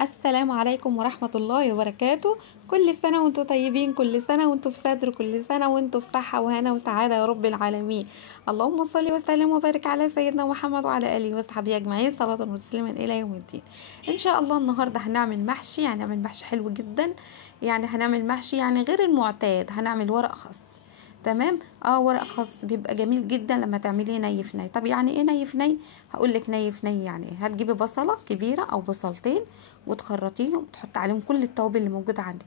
السلام عليكم ورحمة الله وبركاته. كل سنة وانتم طيبين، كل سنة وانتم في ستر، كل سنة وانتم في صحة وهنا وسعادة يا رب العالمين. اللهم صل وسلم وبارك على سيدنا محمد وعلى آله وصحبه أجمعين، صلاة وتسليما إلى يوم الدين. إن شاء الله النهاردة هنعمل محشي، هنعمل محشي حلو جدا. هنعمل محشي غير المعتاد، هنعمل ورق خاص. تمام. ورق خاص بيبقى جميل جدا لما تعمليه ني في ني. طب يعني ايه ني في ني؟ هقول لك ني في ني هتجيبي بصله كبيره او بصلتين وتخرطيهم وتحط عليهم كل التوابل اللي موجوده عندك.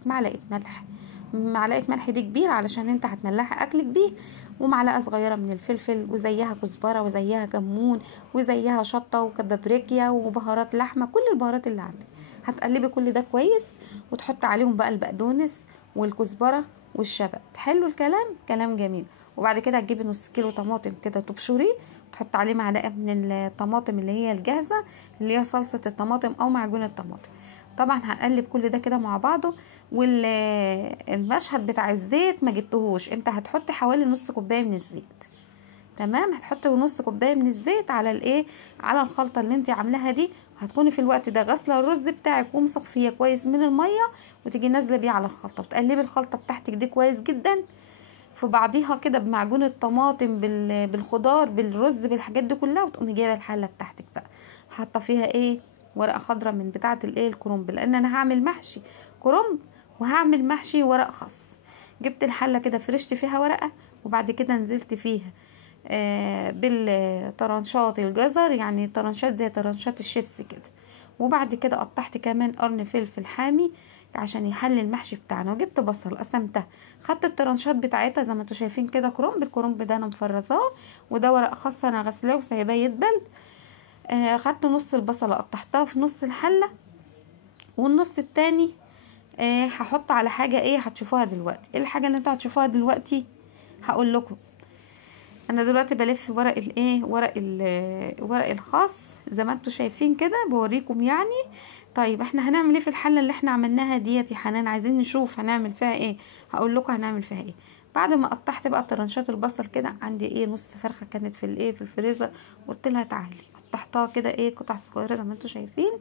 معلقه ملح دي كبيره علشان انت هتملحي اكلك بيه، ومعلقه صغيره من الفلفل، وزيها كزبره، وزيها كمون، وزيها شطه وكبابريكيا وبهارات لحمه، كل البهارات اللي عندك. هتقلبي كل ده كويس وتحط عليهم بقى البقدونس والكزبره والشبت. حلو الكلام، كلام جميل. وبعد كده هتجيبي نص كيلو طماطم كده تبشريه، تحط عليه معلقه من الطماطم اللي هي الجاهزه، اللي هي صلصه الطماطم او معجون الطماطم. طبعا هنقلب كل ده كده مع بعضه. والمشهد بتاع الزيت ما جبتهوش، انت هتحطي حوالي نص كوبايه من الزيت. تمام. هتحطي نص كوبايه من الزيت على الخلطه اللي انت عاملاها دي. هتكوني في الوقت ده غاسله الرز بتاعك ومصفيه كويس من الميه، وتيجي نازله بيه على الخلطه، وتقلبي الخلطه بتاعتك دي كويس جدا في بعضيها كده بمعجون الطماطم بالخضار بالرز بالحاجات دي كلها. وتقومي جايبه الحله بتاعتك بقى حاطه فيها ورقه خضراء من بتاعه الكرنب، لان انا هعمل محشي كرنب وهعمل محشي ورق خاص. جبت الحله كده فرشت فيها ورقه، وبعد كده نزلت فيها بالطرنشات الجزر، طرنشات زي طرنشات الشيبس كده. وبعد كده قطعت كمان قرن فلفل حامي عشان يحلي المحشي بتاعنا. وجبت بصل قسمتها، خدت الطرنشات بتاعتها زي ما انتوا شايفين كده. الكرنب ده انا مفرزاه، وده ورق خاص انا غسلاه وسايباه يدبل. خدت نص البصله قطعتها في نص الحله، والنص التاني هحط على حاجه هتشوفوها دلوقتي. ايه الحاجه اللي انتوا هتشوفوها دلوقتي؟ هقول لكم. انا دلوقتي بلف ورق الخاص زي ما انتوا شايفين كده، بوريكم طيب احنا هنعمل ايه في الحله اللي احنا عملناها ديت يا حنان؟ عايزين نشوف هنعمل فيها ايه. هقول لكم هنعمل فيها ايه. بعد ما قطعت بقى طرنشات البصل كده، عندي نص فرخه كانت في الفريزر، قلت لها تعالي قطعتها كده قطع صغيره زي ما انتوا شايفين،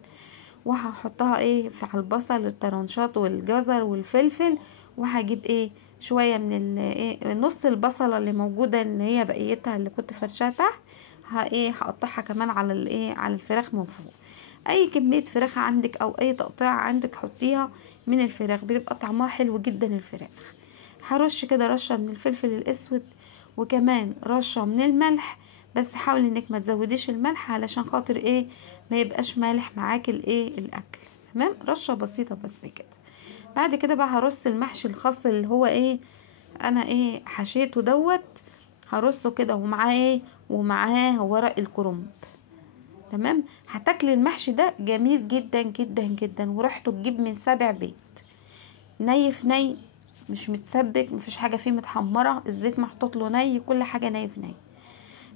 وهحطها على البصل والطرنشات والجزر والفلفل. وهجيب شويه من نص البصله اللي موجوده اللي هي بقيتها اللي كنت فرشاها تحت، هقطعها كمان على الفراخ من فوق. اي كميه فراخ عندك او اي تقطيع عندك حطيها من الفراخ، بيبقى طعمها حلو جدا الفراخ. هرش كده رشه من الفلفل الاسود، وكمان رشه من الملح، بس حاولي انك ما تزوديش الملح علشان خاطر ما يبقاش مالح معاك الاكل. تمام. رشه بسيطه بس كده. بعد كده بقى هرص المحشي الخاص اللي هو انا حشيته دوت. هرصه كده ومعاه ورق الكرنب. تمام. هتاكلي المحشي ده جميل جدا جدا جدا، وريحته تجيب من 7 بيت. ني في ني، مش متسبك، مفيش حاجه فيه متحمره، الزيت محطوط له ني، كل حاجه ني في ني.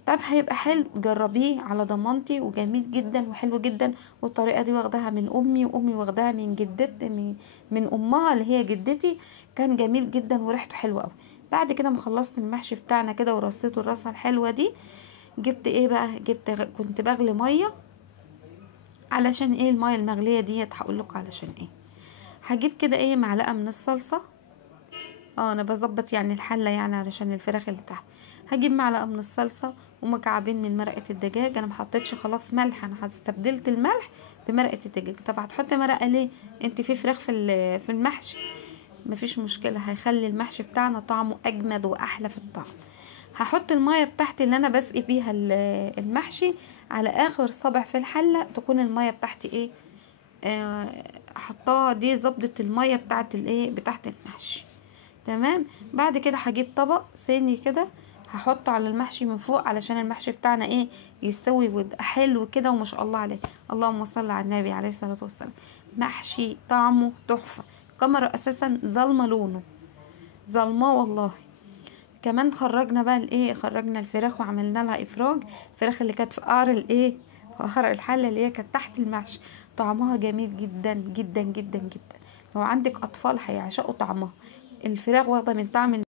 طب هيبقى حلو، جربيه على ضمانتي، وجميل جدا وحلو جدا. والطريقه دي واخداها من امي، وامي واخداها من جدتي من امها اللي هي جدتي. كان جميل جدا وريحته حلوه قوي. بعد كده ما خلصت المحشي بتاعنا كده ورصيته الرصه الحلوه دي، جبت كنت بغلي ميه. علشان الميه المغليه ديت هقول لكم علشان هجيب كده معلقه من الصلصه. انا بظبط الحله علشان الفراخ اللي تحت. هجيب معلقه من الصلصه ومكعبين من مرقه الدجاج. انا ما حطيتش خلاص ملح، انا استبدلت الملح بمرقه الدجاج. طب هتحطي مرقه ليه؟ انت في فراخ في المحشي، مفيش مشكله، هيخلي المحشي بتاعنا طعمه اجمد واحلى في الطعم. هحط الميه بتاعتي اللي انا بسقي بيها المحشي على اخر صبع في الحله، تكون الميه بتاعتي حطاها دي ظبطت الميه بتاعت المحشي. تمام. بعد كده هجيب طبق صيني كده، هحطه على المحشي من فوق علشان المحشي بتاعنا يستوي ويبقى حلو كده وما شاء الله عليه. اللهم صل على النبي عليه الصلاه والسلام. محشي طعمه تحفه. الكاميرا اساسا ظلمه لونه، ظلمه والله. كمان خرجنا بقى خرجنا الفراخ وعملنا لها افراج. الفراخ اللي كانت في قعر الحله اللي هي كانت تحت المحشي، طعمها جميل جدا جدا جدا جدا. لو عندك اطفال هيعشقوا طعمها. الفراخ واخده من طعم